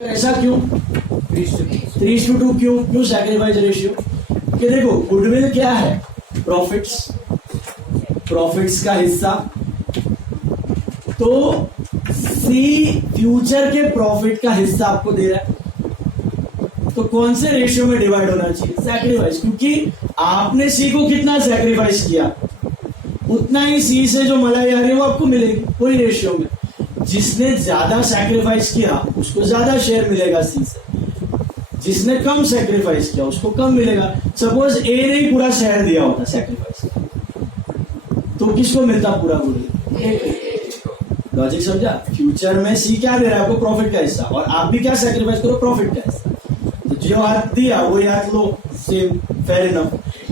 ऐसा क्यों 3:2 क्यों सैक्रिफाइस रेशियो? कि देखो गुडविल क्या है, प्रॉफिट्स का हिस्सा। तो सी फ्यूचर के प्रॉफिट का हिस्सा आपको दे रहा है, तो कौन से रेशियो में डिवाइड होना चाहिए? सैक्रिफाइस, क्योंकि आपने सी को कितना सैक्रिफाइस किया उतना ही सी से जो मलाई आ रही है वो आपको मिलेगी वही रेशियो में। जिसने ज्यादा सैक्रिफाइस किया उसको ज्यादा शेयर मिलेगा सी से, जिसने कम सैक्रिफाइस किया उसको कम मिलेगा। सपोज ए ने ही पूरा शेयर दिया होता सैक्रिफाइस, तो किसको मिलता पूरा गुडविल? लॉजिक समझा? फ्यूचर में सी क्या दे रहा है आपको? प्रॉफिट का हिस्सा, और आप भी क्या सैक्रिफाइस करो? प्रॉफिट का हिस्सा। तो जो हाथ दिया वही हाथ लो, सेम, फेयर इनफ।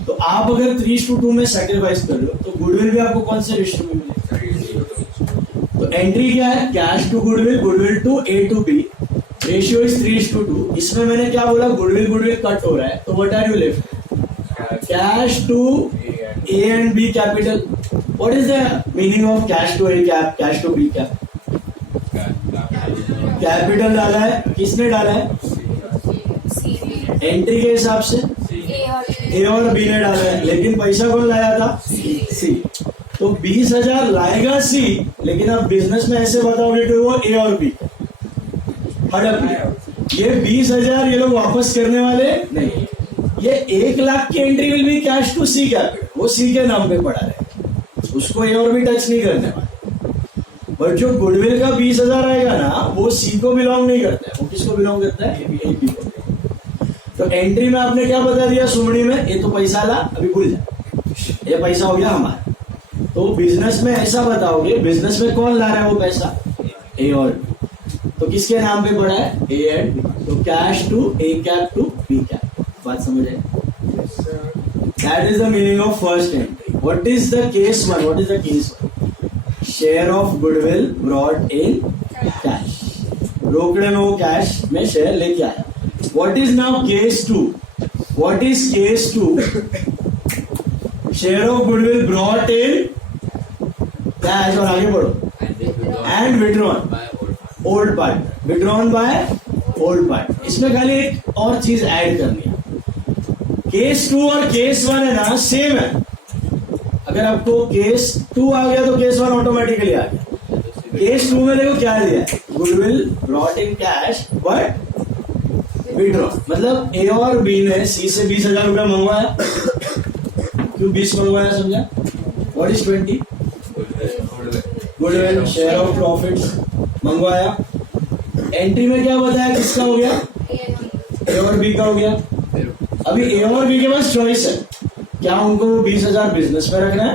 तो आप अगर 3:2 में सैक्रिफाइस कर रहे हो तो गुडविल भी आपको कौन से रेशियो में मिलेगा? तो एंट्री क्या है? Cash to goodwill, goodwill to A to B, ratio is 3:2। इसमें मैंने क्या बोला? गुडविल कट हो रहा है, तो what are you left? Cash to A and B capital. What is the meaning of cash to A cap, cash to B cap? Capital डाला है, किसने डाला है? एंट्री के हिसाब से ए और बी ने डाला है, लेकिन पैसा कौन लाया था? सी। तो 20,000 लाएगा सी, लेकिन आप बिजनेस में ऐसे बताओगे कि वो ए और बी हड़प। ये 20,000 ये लोग वापस करने वाले नहीं। ये 1,00,000 की entry will be cash to C capital, वो सी के नाम पे पड़ा है, उसको ए और बी टच नहीं करने वाले। बट जो गुडविल का 20,000 आएगा ना, वो सी को बिलोंग नहीं करता है, वो किसको बिलोंग करता है? ए बी को। तो एंट्री में आपने क्या बता दिया सुमड़ी में? ये तो पैसा ला, अभी भूल जा, ये पैसा हो गया हमारा। तो बिजनेस में ऐसा बताओगे, बिजनेस में कौन ला रहा है वो पैसा? ए और बी। तो किसके नाम पे पड़ा है? A and B. तो cash to A cap to B cap. बात समझ आई? That is the meaning of first entry. What is the case one? What is the case one? Share of goodwill brought in cash, रोकड़े में वो cash में share लेके आया। What is now case 2? What is case 2? Share of goodwill brought in cash, और आगे बढ़ो, and withdrawn old partner, withdrawn by old partner। इसमें खाली एक और चीज ऐड करनी है। केस 2 और केस 1 है ना, सेम है। अगर आपको केस 2 आ गया तो केस 1 ऑटोमेटिकली आ गया। केस 2 में देखो क्या दिया है? Goodwill brought in cash but withdraw, मतलब ए और बी ने सी से 20,000 रुपया मंगवाया। क्यों 20 मंगवाया? समझा? What is 20? Goodwill, share of profits मंगवाया। एंट्री में क्या बताया किसका हो गया? ए और बी का हो गया। अभी ए और बी के पास चॉइस है, क्या उनको 20,000 बिजनेस में रखना है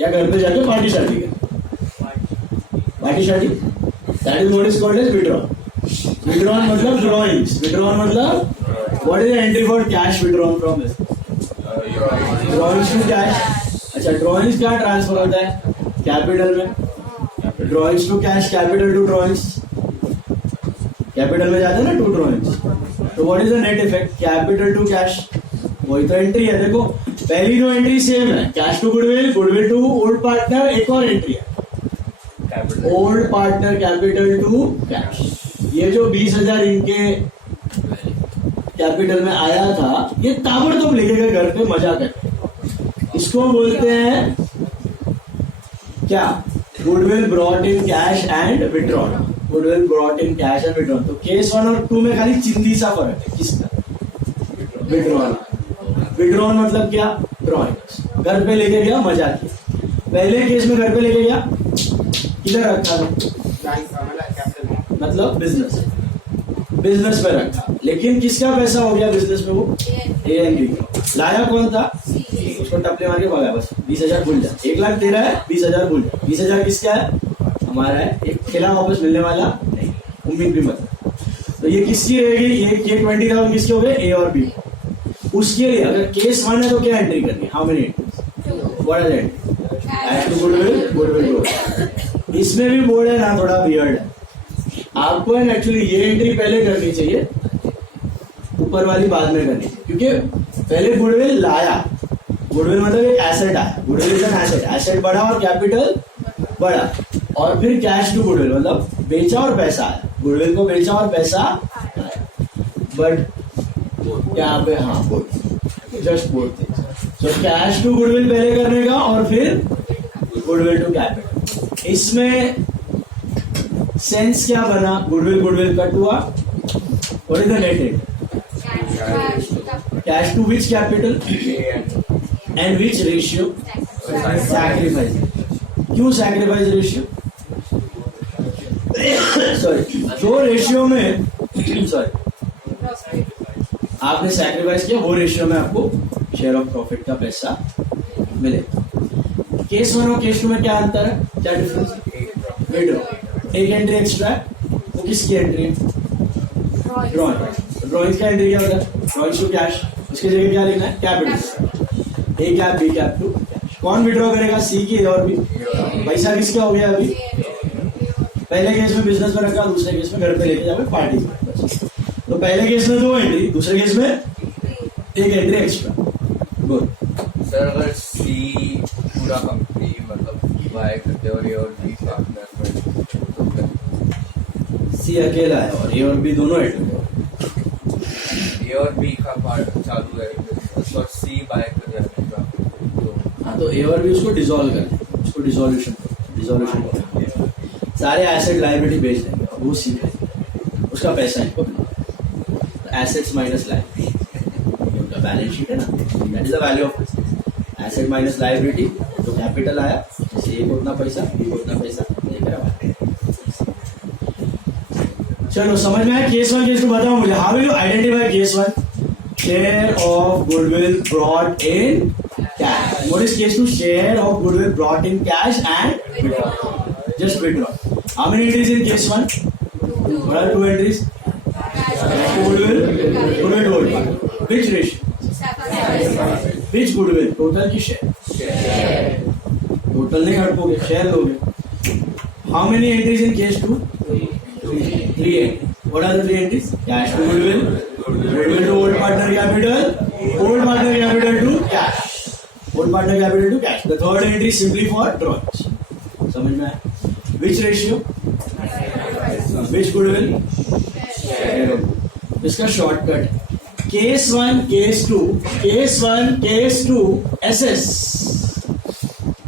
या घर पे जाके पार्टी शार्टी करना? पार्टी शार्टी, that is what is called as withdraw. Withdrawn मतलब ड्रॉइंग्स, विड्रॉन मतलब what is the entry for cash withdrawn from this? Drawings to cash. अच्छा, ड्रॉइंग्स क्या ट्रांसफर होता है? कैपिटल में। Drawings to cash, capital to drawings, capital में जाते हैं ना टू ड्रॉइंग्स। तो what is the net effect? Capital to cash, वही तो एंट्री है। देखो पहली दो एंट्री सेम है, cash to goodwill, goodwill to old partner, एक और एंट्री है old partner capital to cash. ये जो 20,000 इनके कैपिटल में आया था, ये ताबड़तोड़ लेके गए घर पे मजा करके। इसको बोलते हैं क्या? Goodwill brought in cash and withdrawn. Goodwill brought in cash and withdrawn. तो केस 1 और 2 में खाली चिंदी सा फर्क है। किसका? विड्रॉन। विड्रॉन मतलब क्या? ड्रॉइंग। घर पे लेके गया, मजा किया। पहले केस में घर पे लेके गया, किधर रखा था? मतलब बिजनेस में रखा, लेकिन किसका पैसा हो गया बिजनेस में? वो ए एंड बी। लाया कौन था? उसको टपले मार के भगा, बस 20,000 भूल जा। 1,00,000 तेरा है, 20,000 भूल जा। 20,000 किसका है? हमारा है। एक खिला वापस मिलने वाला नहीं, उम्मीद भी मत। तो ये किसकी रहेगी? ये 20,000 किसके हो गए? ए और बी। उसके लिए अगर केस 1 है तो क्या एंट्री करनी? How many entry? What are entry? Cash to goodwill, goodwill board. इसमें भी बोर्ड है ना, थोड़ा वियर्ड है। आपको है एक्चुअली ये एंट्री पहले करनी चाहिए, ऊपर वाली बाद में करनी चाहिए, क्योंकि पहले गुडविल लाया। गुडविल मतलब एक एसेट आया, goodwill is an asset. Asset बढ़ा और कैपिटल बढ़ा, और फिर कैश टू गुडविल मतलब बेचा और पैसा आया। गुडविल को बेचा और पैसा, बट यहाँ पे हाँ both, just both things. So cash to goodwill पहले करने का और फिर गुडविल टू कैपिटल। इसमें सेंस क्या बना? गुडविल कट हुआ, what is the net it? Cash to which capital and which ratio? Sacrifice. क्यों सैक्रिफाइस रेशियो? सॉरी, जो रेशियो में सॉरी आपने सैक्रिफाइस किया वो रेशियो में आपको शेयर ऑफ प्रॉफिट का पैसा मिले। केस 1 और केस 2 में क्या अंतर है, क्या डिफरेंस? विड्रॉ, एक एंट्री एक्स्ट्रा है, वो किसकी एंट्री है? ड्रॉइंग। ड्रॉइंग का एंट्री क्या होता है? ड्रॉइंग टू कैश, उसकी जगह क्या लिखना है? Capital. A cap B cap to cash. कौन विड्रॉ करेगा? सी की और बी। पैसा किसका हो गया अभी? पहले केस में बिजनेस में रखा, दूसरे केस में घर पे लेके जाओगे पार्टी में। तो पहले केस में 2 एंट्री, दूसरे केस में 1 एंट्री एक्स्ट्रा। गुड सर, अगर सी पूरा कंपनी मतलब बाय करते और ए और बी पार्टनर में, सी अकेला है और ए और बी दोनों एंट्री, ए और बी का पार्ट चालू है और सी बाय कर जाएगा, तो हाँ तो ए और बी उसको डिसॉल्व कर, उसको डिसॉल्यूशन सारे एसेट लायबिलिटी बेच देंगे और वो सी उसका पैसा इनको एसेट्स माइनस लायबिलिटी, उनका बैलेंस शीट है ना, that is the value of asset minus liability. तो कैपिटल आया, जैसे ए को उतना पैसा, बी को उतना पैसा लेकर आया। चलो समझ में आया? केस 1 केस 2 बताओ मुझे, how will you identify case 1? Share of goodwill brought in cash. What is case 2? Share of goodwill brought in cash and withdraw, just withdraw. How many entries in case 1? What are 2 entries? Goodwill to old part. Which ratio? Which goodwill? Total की share? Total नहीं हटोगे, share लोगे। How many entries in case 2? 3 entries. What are the 3 entries? Cash to goodwill, goodwill to old partner capital, old partner capital to cash, old partner capital to cash. The third entry is simply for drawings. समझ में आया? Which ratio? Which goodwill? इसका shortcut case 1 case 2, case 1 case 2 SS.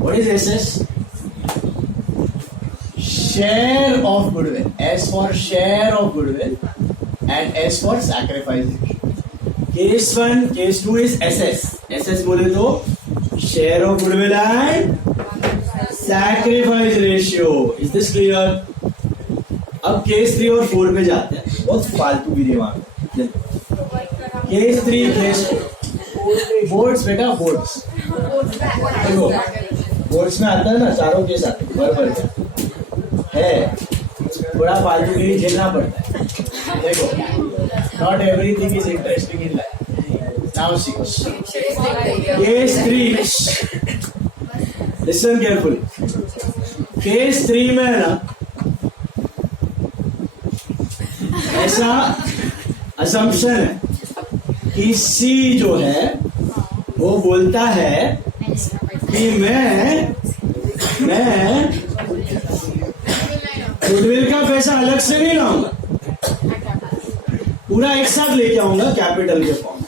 What is SS? Share of goodwill. S for share of goodwill and S for sacrifice. Case 1 case 2 is SS. SS बोले तो share of goodwill and sacrifice ratio. Is this clear? अब case 3 और 4 पे जाते हैं, बहुत फालतू भी दिमाग। केस 3 केस 4 बोर्ड्स बेटा, बोर्ड्स देखो, बोर्ड्स में आता है ना, चारों केस आते हैं बराबर है, थोड़ा फालतू भी झेलना पड़ता है। देखो, not everything is interesting in life. Now see case 3, listen carefully. Case 3 में है ना, ऐसा असम्पशन है कि सी जो है वो बोलता है कि मैं गुडविल का पैसा अलग से नहीं लाऊंगा, पूरा एक साथ लेके आऊंगा कैपिटल के फॉर्म।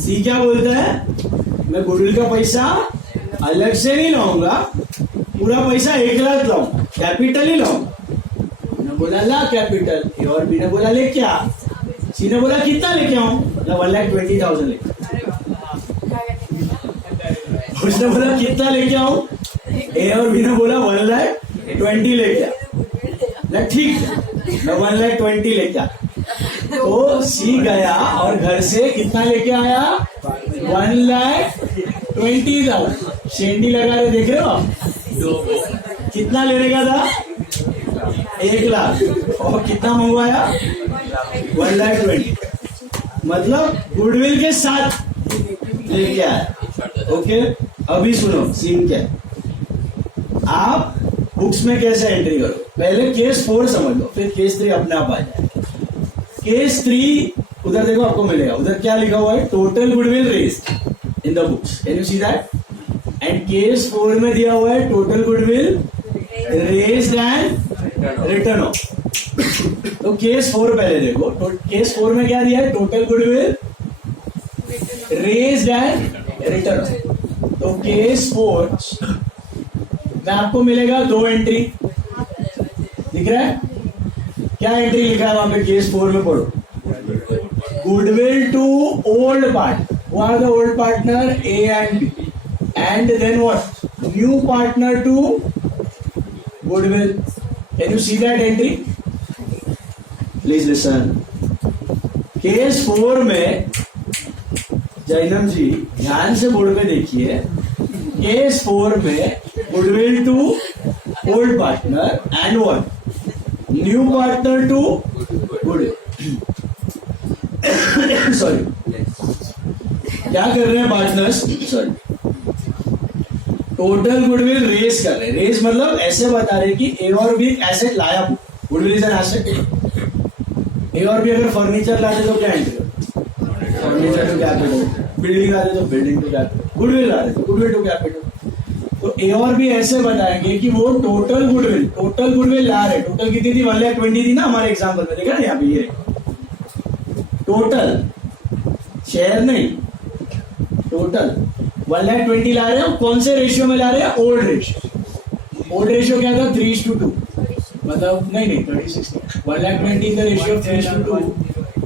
सी क्या बोलता है? मैं गुडविल का पैसा अलग से नहीं लाऊंगा, पूरा पैसा एक लाख लाऊंगा, कैपिटल ही लाऊंगा। ने बोला ला कैपिटल, ए और बी ने बोला ले क्या? सी ने बोला कितना लेके आऊं? 1,20,000 लेके। उसने बोला कितना लेके आऊं? ए और बी ने बोला 1,20,000 लेके आ। ठीक है, मैं 1,20,000 लेके आ। तो सी गया और घर से कितना लेके आया? 1,20,000। शेंडी लगा रहे, देख रहे हो आप? कितना लेने का था? 1 लाख, और कितना मंगवाया? 1,20,000। मतलब गुडविल के साथ लेके आया। ओके, अभी सुनो सीन क्या है। आप बुक्स में कैसे एंट्री करो? पहले केस 4 समझ लो, फिर केस 3 अपने आप आ जाए। केस 3 उधर देखो, आपको मिलेगा। उधर क्या लिखा हुआ है? Total goodwill raised in the books, can you see that? And case 4 में दिया हुआ है total goodwill raised and return of. तो केस 4 पहले देखो। तो केस 4 में क्या दिया है? Total goodwill raised and return. तो केस 4 में आपको मिलेगा 2 एंट्री। दिख रहा है क्या एंट्री लिखा है वहां पे? केस 4 में पढ़ो, goodwill to old part, who are the old partner A and B, and then what? New partner to goodwill. Can you see that entry? Please listen. Case 4 में जैनम जी ध्यान से बोर्ड पे देखिए। केस 4 में goodwill to old partner and one new partner to goodwill. Sorry, क्या कर रहे हैं partners? Sorry, total goodwill raise कर रहे हैं। रेज मतलब ऐसे बता रहे कि ए और बी एसेट लाया, goodwill is an asset. A और बी अगर फर्नीचर लाते तो क्या entry? Furniture to capital. Building लाते तो बिल्डिंग टू कैपिटल। गुडविल लाते तो गुडविल टू कैपिटल। तो ए और बी ऐसे बताएंगे कि वो टोटल गुडविल ला रहे। टोटल कितनी थी? 1,20,000 थी ना हमारे एग्जाम्पल में, देखा ना यहाँ पे ये टोटल, शेयर नहीं, टोटल 1,20,000 ला रहे हैं। कौन से रेशियो में ला रहे हैं? Old ratio. ओल्ड रेशियो क्या था? 3:2, मतलब नहीं 36। 1,20,000 in the ratio of 3:2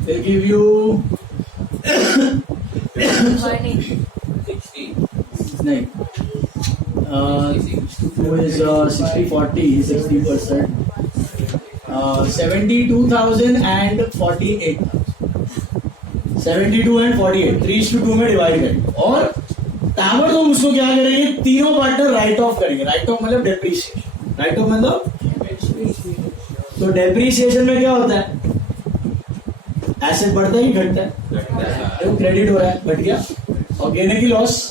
will give you 60 नहीं 60/40 60%, 72,000 and 48,000, 72 and 48 3:2 में डिवाइड करेंगे। और ताबड़तोड़ उसको क्या करेंगे? तीनों पार्टनर राइट ऑफ करेंगे। राइट ऑफ मतलब डेप्रीशिएशन। राइट ऑफ मतलब, तो डेप्रीशिएशन में क्या होता है? एसेट बढ़ता है कि घटता है? तो क्रेडिट हो रहा है, घट गया। और गेन की लॉस,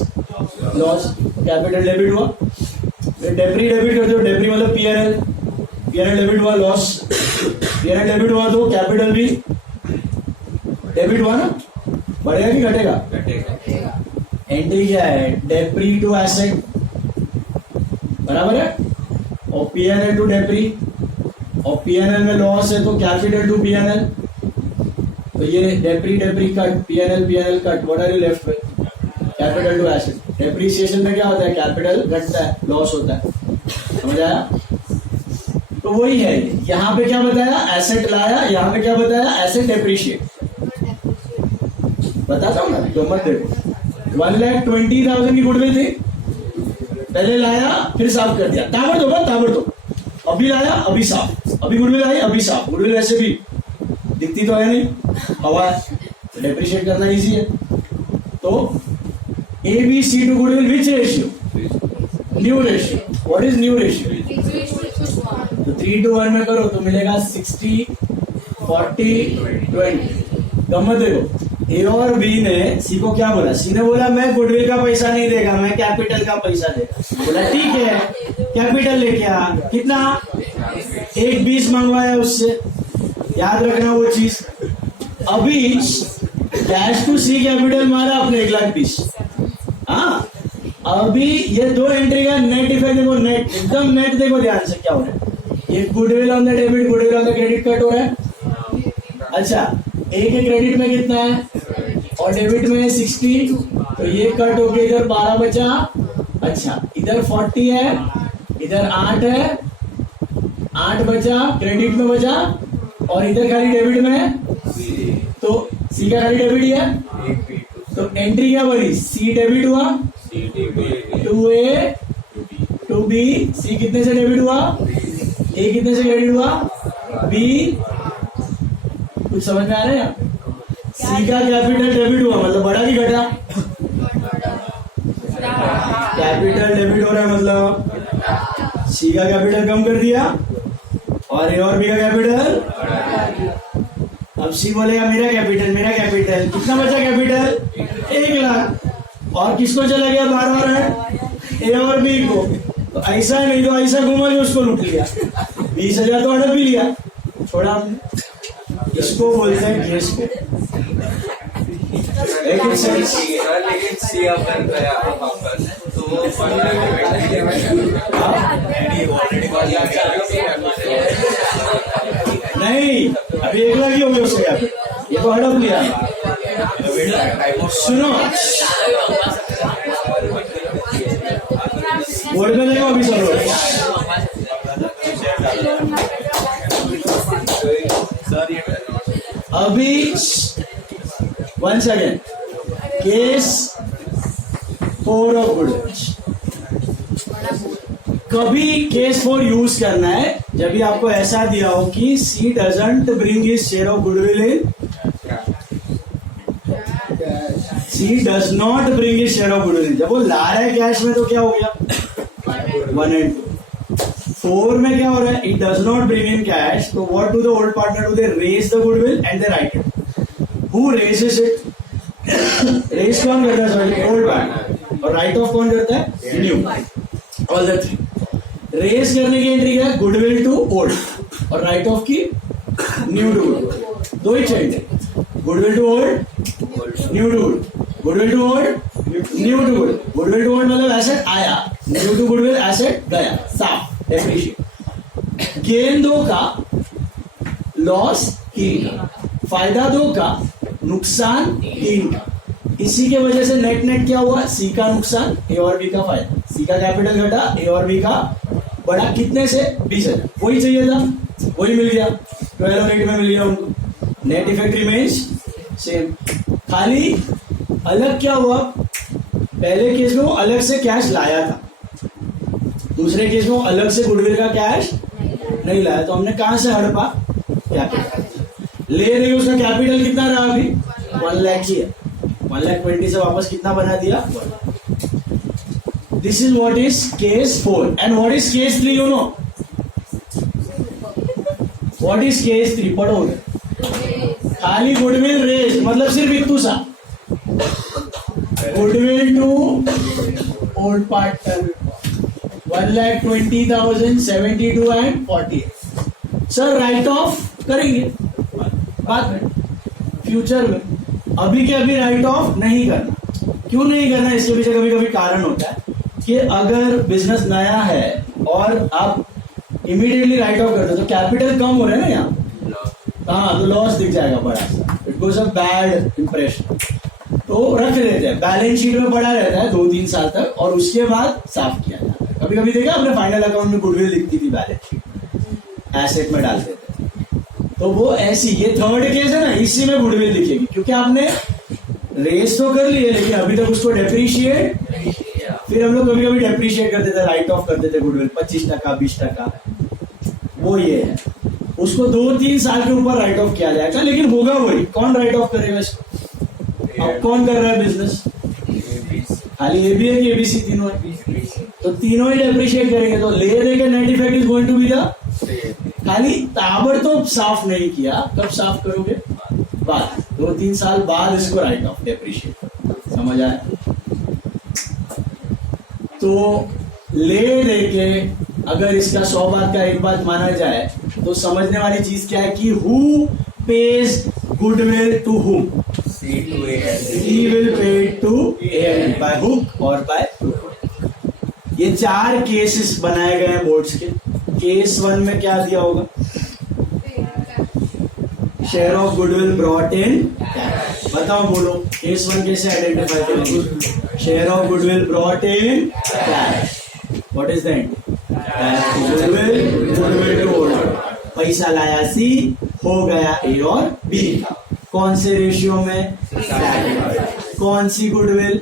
कैपिटल डेबिट हुआ। डेप्री डेबिट हो, तो डेप्री मतलब पीएनएल डेबिट हुआ, लॉस पीएनएल डेबिट हुआ, तो कैपिटल भी डेबिट हुआ ना। बढ़ेगा कि घटेगा? एंट्री क्या है? डेप्री टू एसेट, बराबर है। और पीएनएल टू डेप्री, और पीएनएल में लॉस है तो कैपिटल टू पीएनएल। तो ये depre cut, PnL cut, what are you left with? Capital to asset. Depreciation में क्या होता है? कैपिटल घटता है, लॉस होता है। समझ आया? तो वही है ये। यहाँ पे क्या बताया? एसेट लाया। यहाँ पे क्या बताया? Asset depreciate. बताता हूँ ना, तो मत देखो। 1,20,000 की गुडविल थी, पहले लाया फिर साफ कर दिया। ताबड़तोड़ अभी लाया अभी साफ, अभी गुडविल आई अभी साफ। गुडविल वैसे भी दिखती तो है नहीं, हवा है, तो डेप्रिशिएट करना इजी है। तो ABC to goodwill which ratio? New ratio. What is new ratio? तो 3:1 में करो तो मिलेगा 60/40/20। गम्मत देखो, ए और बी ने सी को क्या बोला? सी ने बोला मैं गुडविल का पैसा नहीं देगा, मैं कैपिटल का पैसा देगा। बोला ठीक है, कैपिटल लेके आ। कितना? 1,20 मंगवाया उससे, याद रखना वो चीज। अभी कैश टू सी कैपिटल मारा अपने 1,20,000। हाँ, अभी ये 2 एंट्री का नेट इफेक्ट देखो, नेट एकदम नेट देखो ध्यान से क्या हो रहा है। ये goodwill on the debit, goodwill on the credit cut हो रहा है। अच्छा, ए के क्रेडिट में कितना है और डेबिट में 60, तो ये कट होके इधर 12 बचा। अच्छा, इधर 40 है, इधर 8 है, 8 बचा क्रेडिट में बचा, और इधर खाली डेबिट में है, तो सी का खाली डेबिट ही है। तो एंट्री क्या बनी? सी डेबिट हुआ, 2A टू B। सी कितने से डेबिट हुआ? ए कितने से क्रेडिट हुआ? B। कुछ समझ में आ रहा है? सी का कैपिटल डेबिट हुआ मतलब बड़ा कि घटा? कैपिटल डेबिट हो रहा है मतलब सी का कैपिटल कम कर दिया और ए और बी का कैपिटल। अब सी बोलेगा मेरा कैपिटल कितना बचा? कैपिटल 1,00,000। और किसको चला गया बार है? ए और बी को। तो ऐसा नहीं तो ऐसा घुमा के उसको लूट लिया, 20,000 तो हड़प भी लिया, छोड़ा। इसको बोलते हैं केस को। लेकिन सी अगर गया तो वो ऑलरेडी नहीं, अभी एक लाख ही हो गया उससे क्या, ये तो हड़प लिया। सुनो, बोर्ड में नहीं हो अभी सब लोग। अभी 1 सेकेंड, केस 4 ऑफ गुडविल। कभी केस 4 यूज करना है जब भी आपको ऐसा दिया हो कि she doesn't bring his share of goodwill in, she does not bring his share of goodwill. जब वो ला रहा है कैश में तो क्या हो गया 1 and 2। 4 में क्या हो रहा है, it does not bring in cash, तो what do the old partner do, they raise the goodwill and they write it. Who raises it, raise कौन करता है, सॉरी ओल्ड पार्टनर, और राइट ऑफ कौन करता है, न्यू। ऑल द 3 रेज करने की एंट्री क्या है, गुडविल टू ओल्ड, और राइट ऑफ की न्यू टू गुडविल। दो ही चाहिए, goodwill to old, new to good, goodwill to old, new to good. Goodwill to old मतलब एसेट आया, न्यू टू गुडविल एसेट गया, साफ डेप्रिशिएट। गेन 2 का, लॉस 3 का, फायदा 2 का, नुकसान 3 का। इसी के वजह से नेट नेट क्या हुआ, सी का नुकसान, ए और बी का फायदा। सी का कैपिटल घटा, ए और बी का बढ़ा, कितने से 20,000। वही चाहिए था, वही मिल गया, 12 और 8 में मिल गया उनको। नेट इफेक्ट रिमेन्स सेम, खाली अलग क्या हुआ, पहले केस में वो अलग से कैश लाया था, दूसरे केस में वो अलग से गुडविल का कैश नहीं लाया, तो हमने कहां से हड़पा, कैपिटल। ले रही उसका कैपिटल कितना रहा अभी 1 लाख ही है, 1,20,000 से वापस कितना बना दिया। This is what is case 4 and what is case 3, you know what is case 3, पढ़ोगे खाली गुडविल रेज मतलब सिर्फ इतू सा, goodwill to old partner 1,20,000, 72 and 48। Sir write off करेंगे बाद में, फ्यूचर में, अभी के अभी राइट ऑफ नहीं करना। क्यों नहीं करना, इसके पीछे कभी कभी कारण होता है कि अगर बिजनेस नया है और आप इमीडिएटली राइट ऑफ करते हो तो कैपिटल कम हो रहा है ना यहाँ, हाँ, तो लॉस दिख जाएगा बड़ा सा, it goes a bad impression. तो रख लेते हैं, बैलेंस शीट में पड़ा रहता है 2-3 साल तक, और उसके बाद साफ किया जाता है। कभी कभी देखा आपने फाइनल अकाउंट में गुडविल दिखती थी बैलेंस शीट में, एसेट में डाल देते हैं, तो वो ऐसी, ये थर्ड केस है ना, इसी में गुडविल दिखेगी, क्योंकि आपने रेस तो कर ली है लेकिन अभी तक उसको डेप्रीशिएट, फिर हम लोग कभी कभी डेप्रीशिएट करते थे, राइट ऑफ करते थे गुडविल 25%, 20%, वो ये है, उसको 2-3 साल के ऊपर राइट ऑफ किया जाएगा, लेकिन होगा वही। कौन राइट ऑफ करेगा इसको, अब कौन कर रहा है बिजनेस, खाली ए बी है कि एबीसी तीनों है, तो तीनों ही डेप्रीशिएट करेंगे, तो ले दे के net effect is going to be the, खाली ताबड़तोड़ साफ नहीं किया, कब साफ करोगे, बाद 2-3 साल बाद इसको राइट ऑफ डेप्रीशिएट, समझ आया। तो ले दे के अगर इसका 100 बात का 1 बात माना जाए तो समझने वाली चीज क्या है कि who pays goodwill to whom, he will pay to A by hook or by crook। ये 4 केसेस बनाए गए हैं बोर्ड्स के। केस 1 में क्या दिया होगा, share of goodwill brought in, बताओ बोलो, केस 1 कैसे आइडेंटिफाई करेंगे, share of goodwill brought in cash, what is that, goodwill to old, पैसा लाया सी, हो गया ए और बी, कौन से रेशियो में, कौन सी goodwill,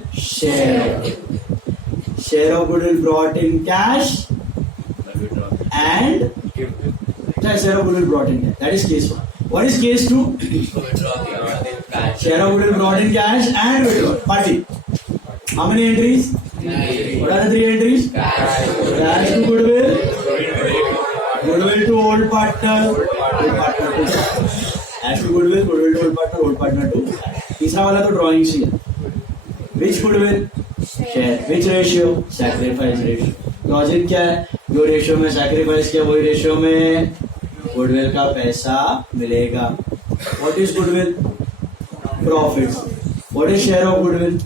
share of goodwill brought in cash and share of goodwill brought in cash, that is case 1। What is case 2, share of goodwill brought in cash and withdraw party, how many entries, what are the 3 entries, cash to goodwill, goodwill to old partner, old partner to cash to goodwill, goodwill to old partner to, तीसरा वाला तो drawing सी है, which goodwill, share, which ratio, sacrifice ratio। Logic क्या है, जो ratio में sacrifice किया वही रेशियो में गुडविल का पैसा मिलेगा। What is goodwill, profits. What is share of goodwill,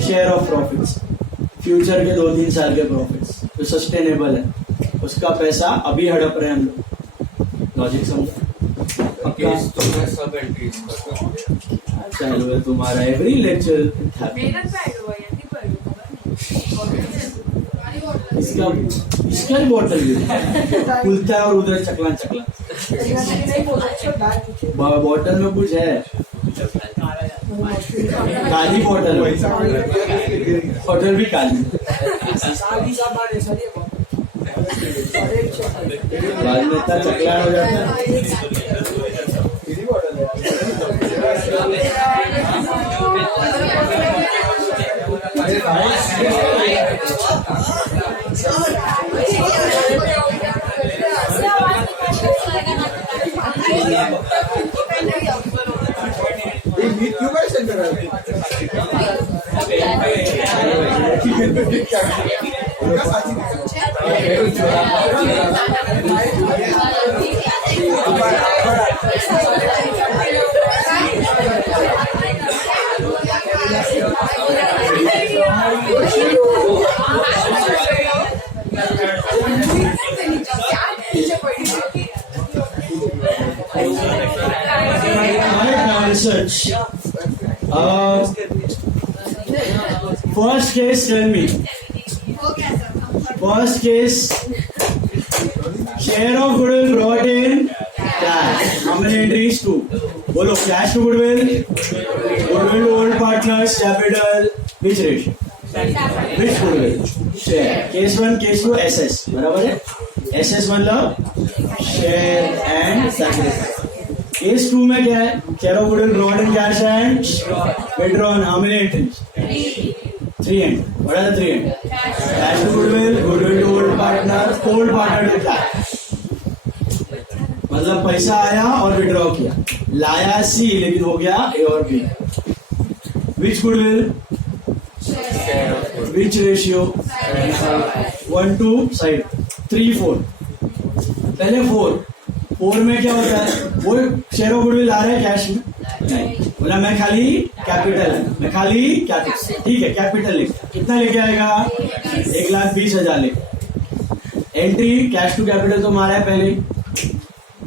share of profits, future के 2-3 साल के प्रॉफिट्स जो सस्टेनेबल है, उसका पैसा अभी हड़प रहे हैं हम लोग। लॉजिक समझो। केस तो मैं सब एंट्रीज कर सकते हैं। चलो तुम्हारा एवरी लेक्चर इसका इसका ही बॉटल खुलता है और उधर चकला चकला बॉटल में कुछ है, काली बॉटल बॉटल भी काली। बाद में इतना चकला हो जाता है। Research. First case, tell me. First case, share of goodwill brought in cash. How many entries? 2. बोलो cash to goodwill, goodwill to old partners, capital, which ratio? Which goodwill? Share. Case 1, case 2, SS. बराबर है? SS मतलब share and sacrifice. Case 2 में क्या है? Share of goodwill brought in cash and withdrawn. How many entries? 3 entries. What are the 3 entries? Cash to goodwill, goodwill to old partner to cash. मतलब पैसा आया और विड्रॉ किया, लाया सी लेकिन हो गया ए और B. Which goodwill? Which ratio? 1 to side 3 4। पहले 4 में क्या होता है? वो शेयर ऑफ गुडविल आ रहा है कैश में नहीं, बोला मैं खाली कैपिटल, ठीक है कैपिटल लिख, कितना लेके आएगा? 1,20,000 लेके। एंट्री कैश टू कैपिटल तो मारा है पहले,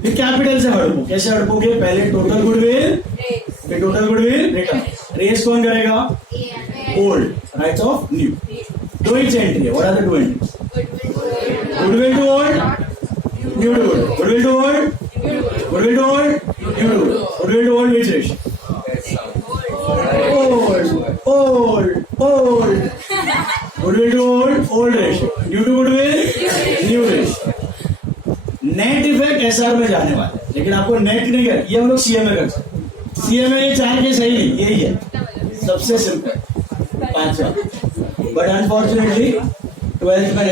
फिर कैपिटल से हड़पो। कैसे हड़पोगे? पहले टोटल गुडविल, फिर टोटल गुडविल रिटर्न। रेस कौन करेगा? Old, writes off new. 2 ही एंट्री है। What are the 2 entries? Goodwill to old, new to old, goodwill to old, goodwill to old, new to old, goodwill to old, which ratio? Old, goodwill to old ratio, new to goodwill, new ratio. Net effect SR में जाने वाला है, लेकिन आपको net नहीं कर, ये हम लोग सीएमए कर सकते हैं। सीएमए ये 4 के सही नहीं, यही है सबसे सिंपल 5वां, बट अनफॉर्चुनेटली 12th में